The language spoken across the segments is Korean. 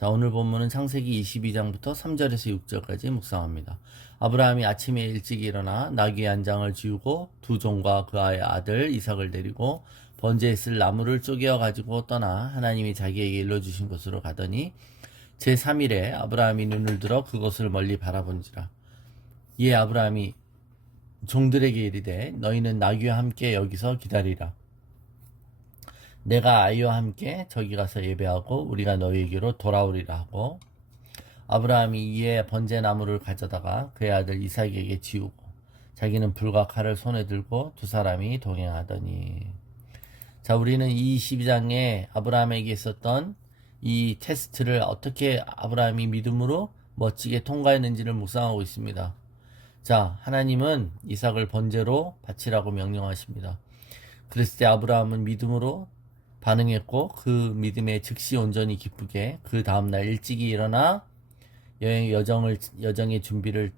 자, 오늘 본문은 창세기 22장부터 3절에서 6절까지 묵상합니다. 아브라함이 아침에 일찍 일어나 나귀 한 장을 지우고 두 종과 그의 아들 이삭을 데리고 번제에 쓸 나무를 쪼개어 가지고 떠나 하나님이 자기에게 일러주신 곳으로 가더니 제3일에 아브라함이 눈을 들어 그곳을 멀리 바라본지라. 이에 아브라함이 종들에게 이르되 너희는 나귀와 함께 여기서 기다리라. 내가 아이와 함께 저기 가서 예배하고 우리가 너희에게로 돌아오리라 하고 아브라함이 이에 번제나무를 가져다가 그의 아들 이삭에게 지우고 자기는 불과 칼을 손에 들고 두 사람이 동행하더니. 자, 우리는 이 22장에 아브라함에게 있었던 이 테스트를 어떻게 아브라함이 믿음으로 멋지게 통과했는지를 묵상하고 있습니다. 자, 하나님은 이삭을 번제로 바치라고 명령하십니다. 그랬을 때 아브라함은 믿음으로 반응했고 그 믿음에 즉시 온전히 기쁘게 그 다음날 일찍이 일어나 여정의 준비를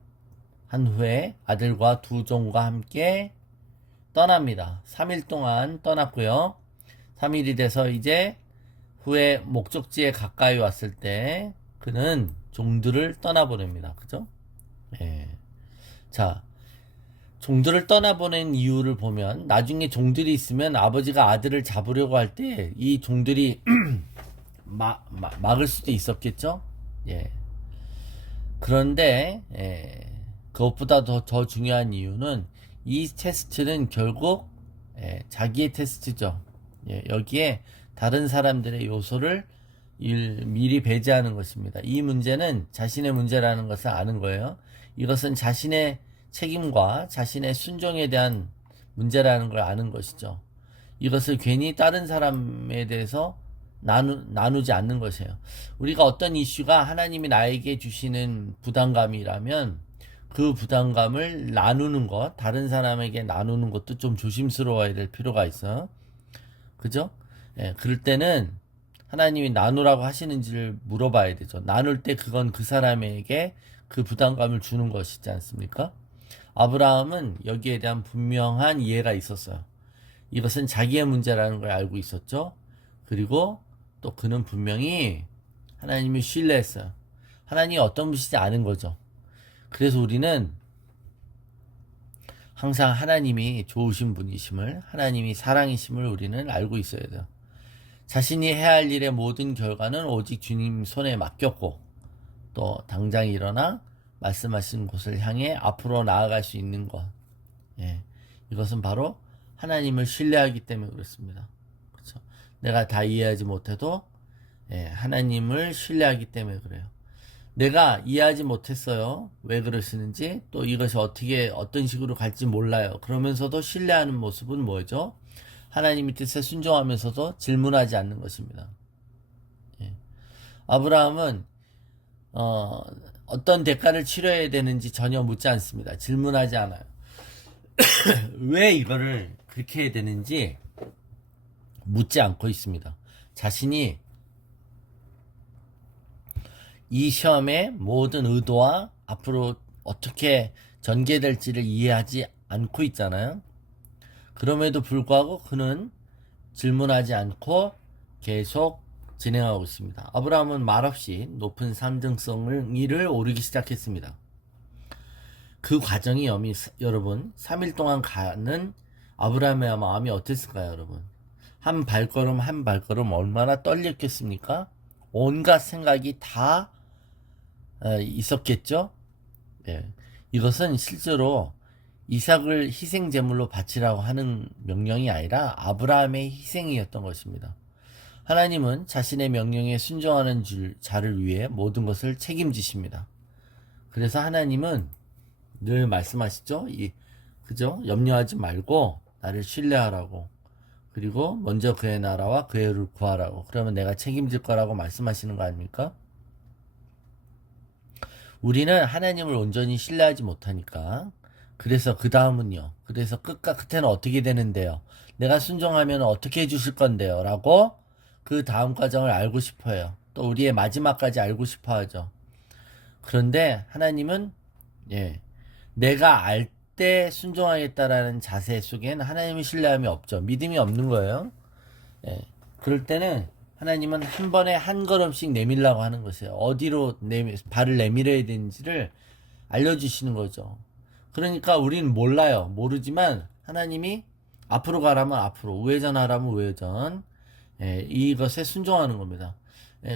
한 후에 아들과 두 종과 함께 떠납니다. 3일 동안 떠났고요. 3일이 돼서 이제 후에 목적지에 가까이 왔을 때 그는 종들을 떠나보냅니다. 그죠? 예. 자, 종들을 떠나보낸 이유를 보면 나중에 종들이 있으면 아버지가 아들을 잡으려고 할 때 이 종들이 막을 수도 있었겠죠? 예. 그런데 그것보다 더 중요한 이유는 이 테스트는 결국 자기의 테스트죠. 예, 여기에 다른 사람들의 요소를 미리 배제하는 것입니다. 이 문제는 자신의 문제라는 것을 아는 거예요. 이것은 자신의 책임과 자신의 순종에 대한 문제라는 걸 아는 것이죠. 이것을 괜히 다른 사람에 대해서 나누지 않는 것이에요. 우리가 어떤 이슈가 하나님이 나에게 주시는 부담감이라면 그 부담감을 나누는 것, 다른 사람에게 나누는 것도 좀 조심스러워야 될 필요가 있어요. 그죠? 예, 그럴 때는 하나님이 나누라고 하시는지를 물어봐야 되죠. 나눌 때 그건 그 사람에게 그 부담감을 주는 것이지 않습니까? 아브라함은 여기에 대한 분명한 이해가 있었어요. 이것은 자기의 문제라는 걸 알고 있었죠. 그리고 또 그는 분명히 하나님을 신뢰했어요. 하나님이 어떤 분이신지 아는 거죠. 그래서 우리는 항상 하나님이 좋으신 분이심을, 하나님이 사랑이심을 우리는 알고 있어야 돼요. 자신이 해야 할 일의 모든 결과는 오직 주님 손에 맡겼고 또 당장 일어나 말씀하신 곳을 향해 앞으로 나아갈 수 있는 것. 예, 이것은 바로 하나님을 신뢰하기 때문에 그렇습니다. 그렇죠? 내가 다 이해하지 못해도 하나님을 신뢰하기 때문에 그래요. 내가 이해하지 못했어요. 왜 그러시는지, 또 이것이 어떤 식으로 갈지 몰라요. 그러면서도 신뢰하는 모습은 뭐죠? 하나님의 뜻에 순종하면서도 질문하지 않는 것입니다. 예. 아브라함은 어떤 대가를 치러야 되는지 전혀 묻지 않습니다. 질문하지 않아요. 왜 이거를 그렇게 해야 되는지 묻지 않고 있습니다. 자신이 이 시험의 모든 의도와 앞으로 어떻게 전개될지를 이해하지 않고 있잖아요. 그럼에도 불구하고 그는 질문하지 않고 계속 진행하고 있습니다. 아브라함은 말없이 높은 산등성을 오르기 시작했습니다. 그 과정이 여러분 3일 동안 가는 아브라함의 마음이 어땠을까요, 여러분? 한 발걸음 한 발걸음 얼마나 떨렸겠습니까? 온갖 생각이 다 있었겠죠? 예. 이것은 실제로 이삭을 희생 제물로 바치라고 하는 명령이 아니라 아브라함의 희생이었던 것입니다. 하나님은 자신의 명령에 순종하는 자를 위해 모든 것을 책임지십니다. 그래서 하나님은 늘 말씀하시죠? 그죠? 염려하지 말고 나를 신뢰하라고. 그리고 먼저 그의 나라와 그의 의를 구하라고. 그러면 내가 책임질 거라고 말씀하시는 거 아닙니까? 우리는 하나님을 온전히 신뢰하지 못하니까. 그래서 그 다음은요. 그래서 끝과 끝에는 어떻게 되는데요? 내가 순종하면 어떻게 해주실 건데요? 라고 그 다음 과정을 알고 싶어 해요. 또 우리의 마지막까지 알고 싶어 하죠. 그런데 하나님은 내가 알 때 순종하겠다라는 자세 속엔 하나님의 신뢰함이 없죠. 믿음이 없는 거예요. 그럴 때는 하나님은 한 번에 한 걸음씩 내밀라고 하는 것이에요. 어디로 발을 내밀어야 되는지를 알려주시는 거죠. 그러니까 우리는 몰라요. 모르지만 하나님이 앞으로 가라면 앞으로, 우회전하라면 우회전, 이것에 순종하는 겁니다.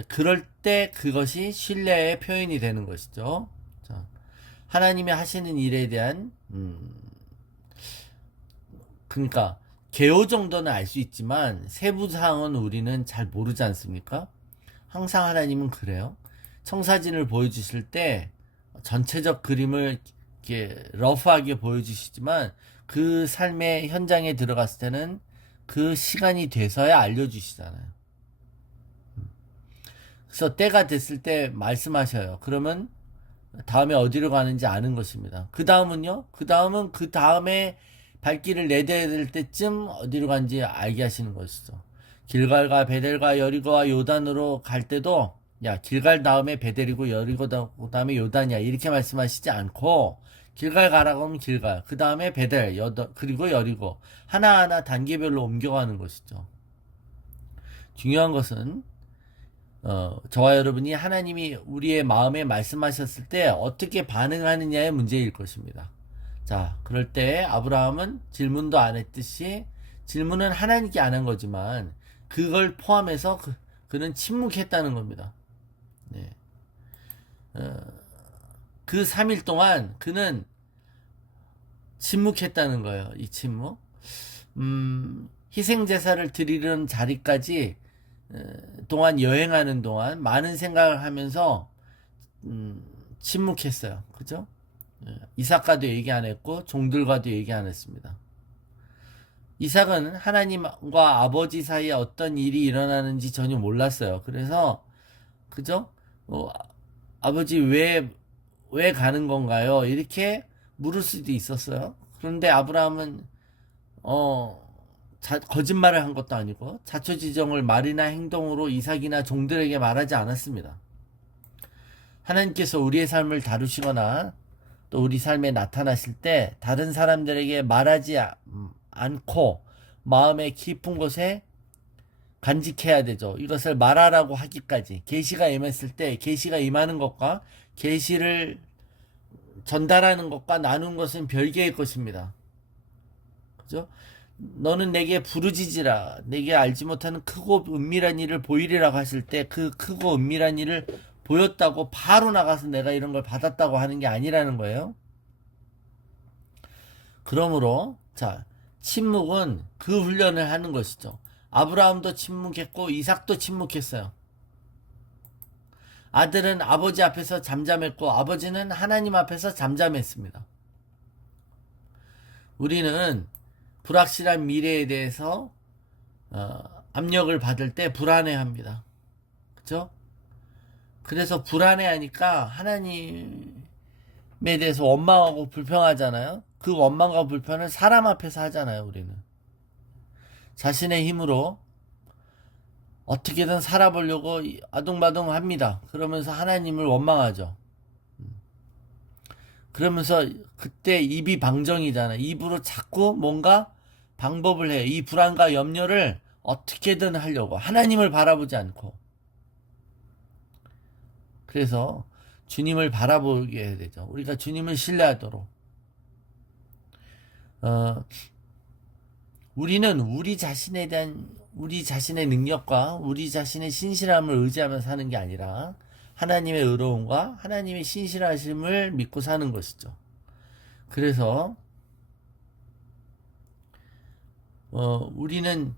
그럴 때 그것이 신뢰의 표현이 되는 것이죠. 자, 하나님이 하시는 일에 대한 그러니까 개요 정도는 알 수 있지만 세부 사항은 우리는 잘 모르지 않습니까? 항상 하나님은 그래요. 청사진을 보여주실 때 전체적 그림을 이렇게 러프하게 보여주시지만 그 삶의 현장에 들어갔을 때는 그 시간이 돼서야 알려주시잖아요. 그래서 때가 됐을 때 말씀하셔요. 그러면 다음에 어디로 가는지 아는 것입니다. 그 다음은요? 그 다음은 그 다음에 발길을 내뎌야 될 때쯤 어디로 간지 알게 하시는 것이죠. 길갈과 베델과 여리고와 요단으로 갈 때도 야 길갈 다음에 베델이고 여리고 다음에 요단이야 이렇게 말씀하시지 않고 길갈 가라고 하면 길갈 그 다음에 베델 그리고 여리고 하나하나 단계별로 옮겨가는 것이죠. 중요한 것은 저와 여러분이 하나님이 우리의 마음에 말씀하셨을 때 어떻게 반응하느냐의 문제일 것입니다. 자, 그럴 때 아브라함은 질문도 안 했듯이 질문은 하나님께 안 한 거지만 그걸 포함해서 그는 침묵했다는 겁니다. 네. 그 3일 동안 그는 침묵했다는 거예요. 이 침묵. 희생제사를 드리는 자리까지 동안 여행하는 동안 많은 생각을 하면서 침묵했어요. 그죠? 이삭과도 얘기 안 했고 종들과도 얘기 안 했습니다. 이삭은 하나님과 아버지 사이에 어떤 일이 일어나는지 전혀 몰랐어요. 그래서 그죠? 아버지 왜 가는 건가요? 이렇게 물을 수도 있었어요. 그런데 아브라함은 거짓말을 한 것도 아니고 자초지종을 말이나 행동으로 이삭이나 종들에게 말하지 않았습니다. 하나님께서 우리의 삶을 다루시거나 또 우리 삶에 나타나실 때 다른 사람들에게 말하지 않고 마음의 깊은 곳에 간직해야 되죠. 이것을 말하라고 하기까지 계시가 임했을 때 계시가 임하는 것과 계시를 전달하는 것과 나눈 것은 별개의 것입니다. 그죠? 너는 내게 부르짖으라. 내게 알지 못하는 크고 은밀한 일을 보이리라고 하실 때 그 크고 은밀한 일을 보였다고 바로 나가서 내가 이런 걸 받았다고 하는 게 아니라는 거예요. 그러므로 자, 침묵은 그 훈련을 하는 것이죠. 아브라함도 침묵했고 이삭도 침묵했어요. 아들은 아버지 앞에서 잠잠했고 아버지는 하나님 앞에서 잠잠했습니다. 우리는 불확실한 미래에 대해서 압력을 받을 때 불안해합니다. 그렇죠? 그래서 불안해하니까 하나님에 대해서 원망하고 불평하잖아요. 그 원망과 불평을 사람 앞에서 하잖아요. 우리는 자신의 힘으로 어떻게든 살아보려고 아둥바둥 합니다. 그러면서 하나님을 원망하죠. 그러면서 그때 입이 방정이잖아요. 입으로 자꾸 뭔가 방법을 해요. 이 불안과 염려를 어떻게든 하려고 하나님을 바라보지 않고. 그래서 주님을 바라보게 해야 되죠. 우리가 주님을 신뢰하도록. 우리는 우리 자신에 대한 우리 자신의 능력과 우리 자신의 신실함을 의지하며 사는 게 아니라 하나님의 의로움과 하나님의 신실하심을 믿고 사는 것이죠. 그래서 우리는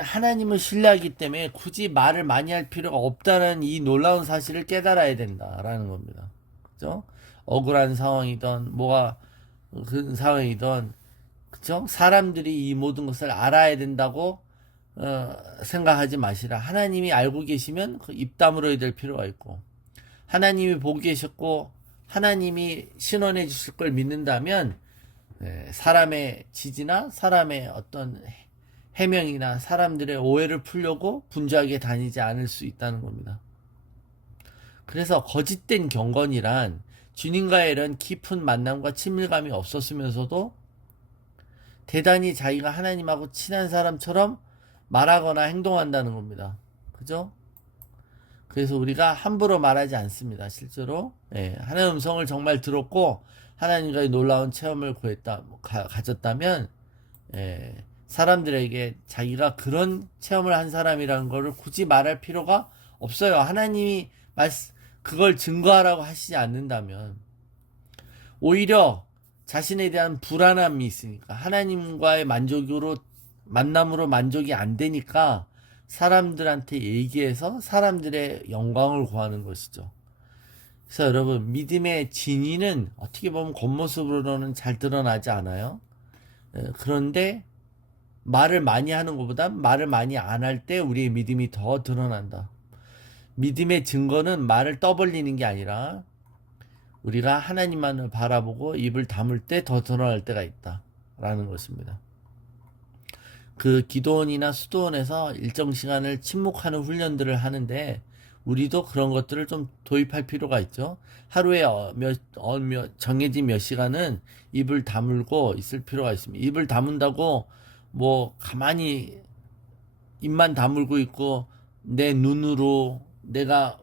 하나님을 신뢰하기 때문에 굳이 말을 많이 할 필요가 없다는 이 놀라운 사실을 깨달아야 된다라는 겁니다. 그죠? 억울한 상황이든 뭐가 그 상황이든 그죠? 사람들이 이 모든 것을 알아야 된다고 생각하지 마시라. 하나님이 알고 계시면 그 입 다물어야 될 필요가 있고 하나님이 보고 계셨고 하나님이 신원해 주실 걸 믿는다면 사람의 지지나 사람의 어떤 해명이나 사람들의 오해를 풀려고 분주하게 다니지 않을 수 있다는 겁니다. 그래서 거짓된 경건이란 주님과의 이런 깊은 만남과 친밀감이 없었으면서도 대단히 자기가 하나님하고 친한 사람처럼 말하거나 행동한다는 겁니다. 그죠? 그래서 우리가 함부로 말하지 않습니다. 실제로 하나님의 음성을 정말 들었고 하나님과의 놀라운 체험을 가졌다면 사람들에게 자기가 그런 체험을 한 사람이라는 것을 굳이 말할 필요가 없어요. 하나님이 그걸 증거하라고 하시지 않는다면 오히려 자신에 대한 불안함이 있으니까 하나님과의 만남으로 만족이 안 되니까 사람들한테 얘기해서 사람들의 영광을 구하는 것이죠. 그래서 여러분, 믿음의 진위는 어떻게 보면 겉모습으로는 잘 드러나지 않아요. 그런데 말을 많이 하는 것보다 말을 많이 안 할 때 우리의 믿음이 더 드러난다. 믿음의 증거는 말을 떠벌리는 게 아니라 우리가 하나님만을 바라보고 입을 다물 때 더 드러날 때가 있다 라는 것입니다. 그 기도원이나 수도원에서 일정 시간을 침묵하는 훈련들을 하는데 우리도 그런 것들을 좀 도입할 필요가 있죠. 하루에 정해진 몇 시간은 입을 다물고 있을 필요가 있습니다. 입을 다문다고 뭐 가만히 입만 다물고 있고 내 눈으로 내가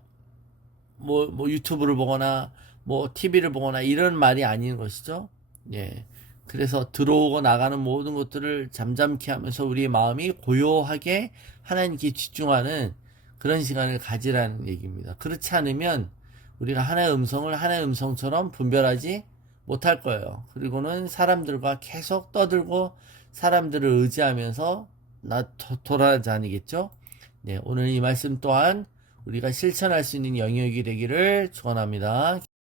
뭐 유튜브를 보거나 뭐 TV를 보거나 이런 말이 아닌 것이죠. 예. 그래서 들어오고 나가는 모든 것들을 잠잠케 하면서 우리의 마음이 고요하게 하나님께 집중하는 그런 시간을 가지라는 얘기입니다. 그렇지 않으면 우리가 하나의 음성을 하나의 음성처럼 분별하지 못할 거예요. 그리고는 사람들과 계속 떠들고 사람들을 의지하면서 돌아다니겠죠. 네, 오늘 이 말씀 또한 우리가 실천할 수 있는 영역이 되기를 축원합니다.